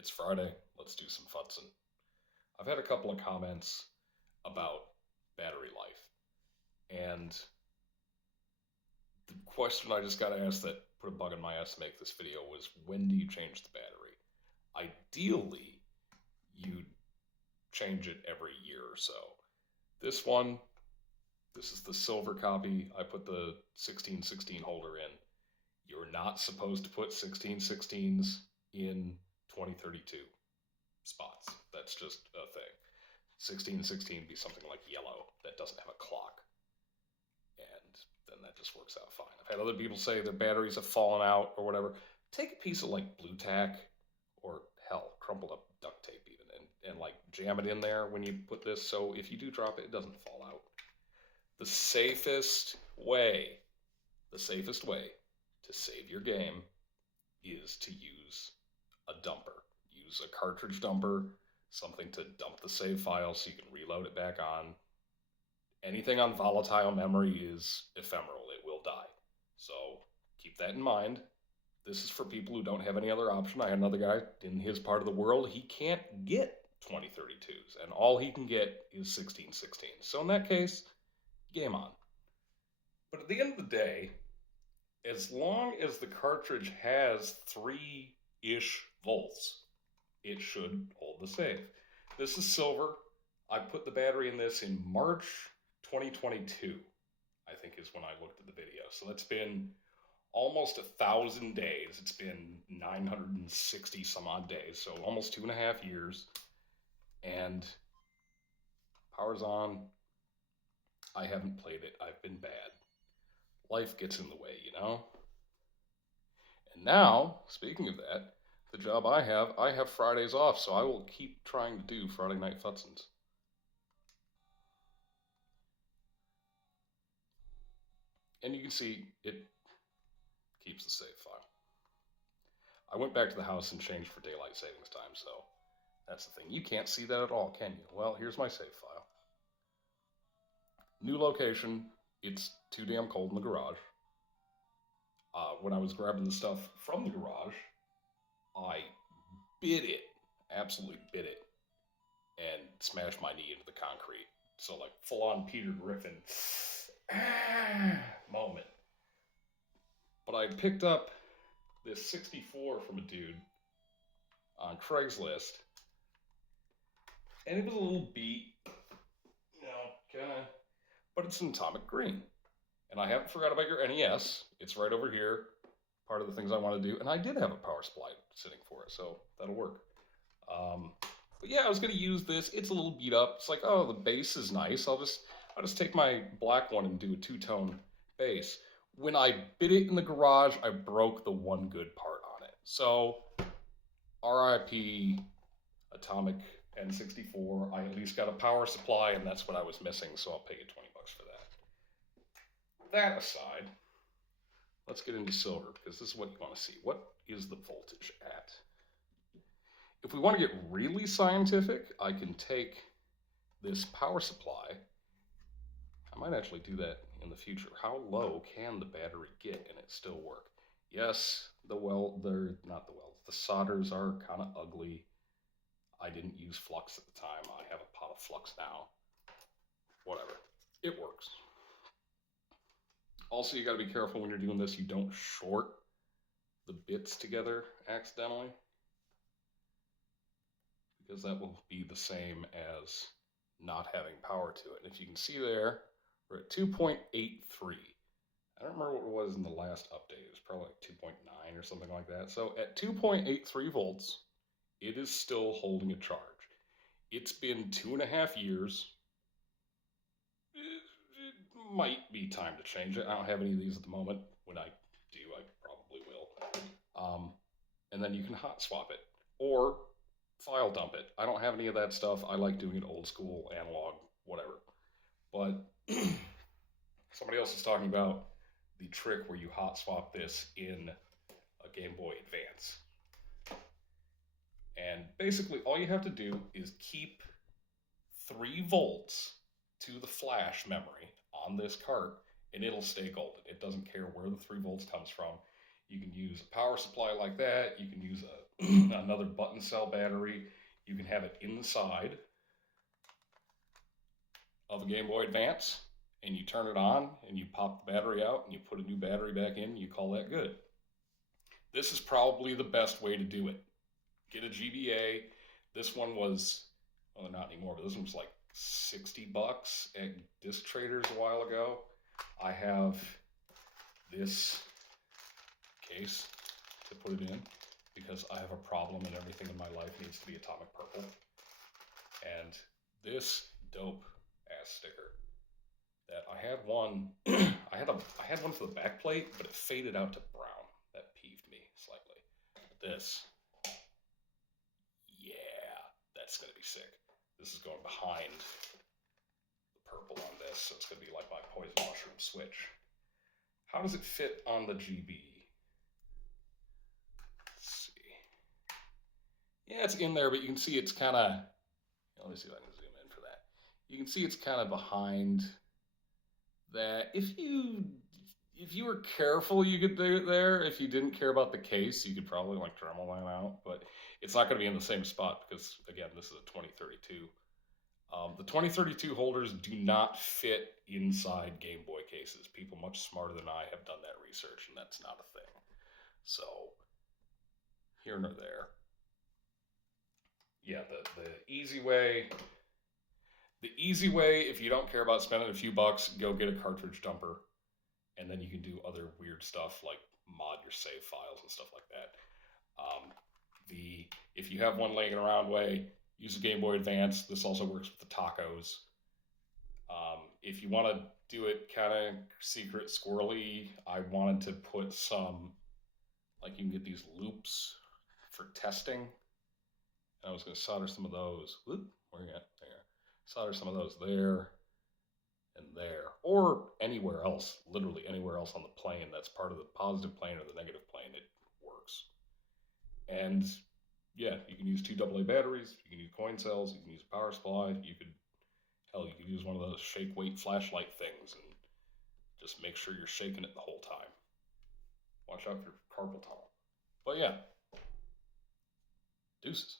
It's Friday. Let's do some futzing. I've had a couple of comments about battery life, and the question I just got asked that put a bug in my ass to make this video was, when do you change the battery? Ideally, you'd change it every year or so. This one, this is the silver copy. I put the 1616 holder in. You're not supposed to put 1616s in 2032 spots. That's just a thing. 1616 be something like yellow that doesn't have a clock, and then that just works out fine. I've had other people say their batteries have fallen out or whatever. Take a piece of like blue tack or hell, crumpled up duct tape even, and like jam it in there when you put this, so if you do drop it, it doesn't fall out. The safest way to save your game is to use a dumper. Use a cartridge dumper, something to dump the save file so you can reload it back on. Anything on volatile memory is ephemeral. It will die. So keep that in mind. This is for people who don't have any other option. I had another guy in his part of the world. He can't get 2032s, and all he can get is 1616. So in that case, game on. But at the end of the day, as long as the cartridge has 3-ish volts, it should hold the save. This is silver. I put the battery in this in March 2022, I think is when I looked at the video. So that's been almost 1,000 days. It's been 960 some odd days, so almost 2.5 years. And power's on. I haven't played it. I've been bad. Life gets in the way, you know? And now, speaking of that, the job I have Fridays off, so I will keep trying to do Friday Night Futzins. And you can see it keeps the save file. I went back to the house and changed for daylight savings time, so that's the thing. You can't see that at all, can you? Well, here's my save file. New location. It's too damn cold in the garage. When I was grabbing the stuff from the garage, I bit it, absolutely bit it, and smashed my knee into the concrete. So like full-on Peter Griffin moment. But I picked up this 64 from a dude on Craigslist, and it was a little beat, you know, kind of, but it's an atomic green. And I haven't forgot about your NES. It's right over here. Part of the things I want to do. And I did have a power supply sitting for it, so that'll work. But yeah, I was going to use this. It's a little beat up. It's like, oh, the bass is nice. I'll just take my black one and do a two-tone bass. When I bit it in the garage, I broke the one good part on it. So, RIP Atomic N64. I at least got a power supply, and that's what I was missing, so I'll pay you $20 for that. That aside, let's get into silver, because this is what you want to see. What is the voltage at? If we want to get really scientific, I can take this power supply. I might actually do that in the future. How low can the battery get and it still work? Yes, the solders are kind of ugly. I didn't use flux at the time. I have a pot of flux now. Whatever. It works. Also, you got to be careful when you're doing this. You don't short the bits together accidentally, because that will be the same as not having power to it. And if you can see there, we're at 2.83. I don't remember what it was in the last update. It was probably like 2.9 or something like that. So at 2.83 volts, it is still holding a charge. It's been 2.5 years. It might be time to change it. I don't have any of these at the moment. When I do, I probably will. And then you can hot swap it or file dump it. I don't have any of that stuff. I like doing it old school, analog, whatever. But somebody else is talking about the trick where you hot swap this in a Game Boy Advance. And basically all you have to do is keep 3 volts to the flash memory on this cart, and it'll stay golden. It doesn't care where the 3 volts comes from. You can use a power supply like that. You can use another button cell battery. You can have it inside of a Game Boy Advance, and you turn it on, and you pop the battery out, and you put a new battery back in, and you call that good. This is probably the best way to do it. Get a GBA. This one was, well, not anymore, but this one was like $60 at Disc Traders a while ago. I have this case to put it in because I have a problem and everything in my life needs to be atomic purple. And this dope ass sticker that I had one, I had one for the back plate, but it faded out to brown. That peeved me slightly. This, yeah, that's gonna be sick. This is going behind the purple on this, so it's gonna be like my poison mushroom switch. How does it fit on the GB? Let's see. Yeah, it's in there, but you can see it's kind of. Let me see if I can zoom in for that. You can see it's kind of behind that. If you were careful, you could do it there. If you didn't care about the case, you could probably like Dremel that out, but it's not going to be in the same spot because again, this is a 2032. The 2032 holders do not fit inside Game Boy cases. People much smarter than I have done that research, and that's not a thing. So, here nor there. Yeah, the easy way. The easy way, if you don't care about spending a few bucks, go get a cartridge dumper, and then you can do other weird stuff like mod your save files and stuff like that. If you have one laying around way, use a Game Boy Advance. This also works with the tacos. If you want to do it kind of secret squirrely, I wanted to put some, like you can get these loops for testing. I was going to solder some of those. Whoop, where are you at? There. Solder some of those there and there, or anywhere else, literally anywhere else on the plane that's part of the positive plane or the negative plane. It works. And yeah, you can use 2 AA batteries, you can use coin cells, you can use a power supply, you could use one of those shake weight flashlight things and just make sure you're shaking it the whole time. Watch out for your carpal tunnel. But yeah, deuces.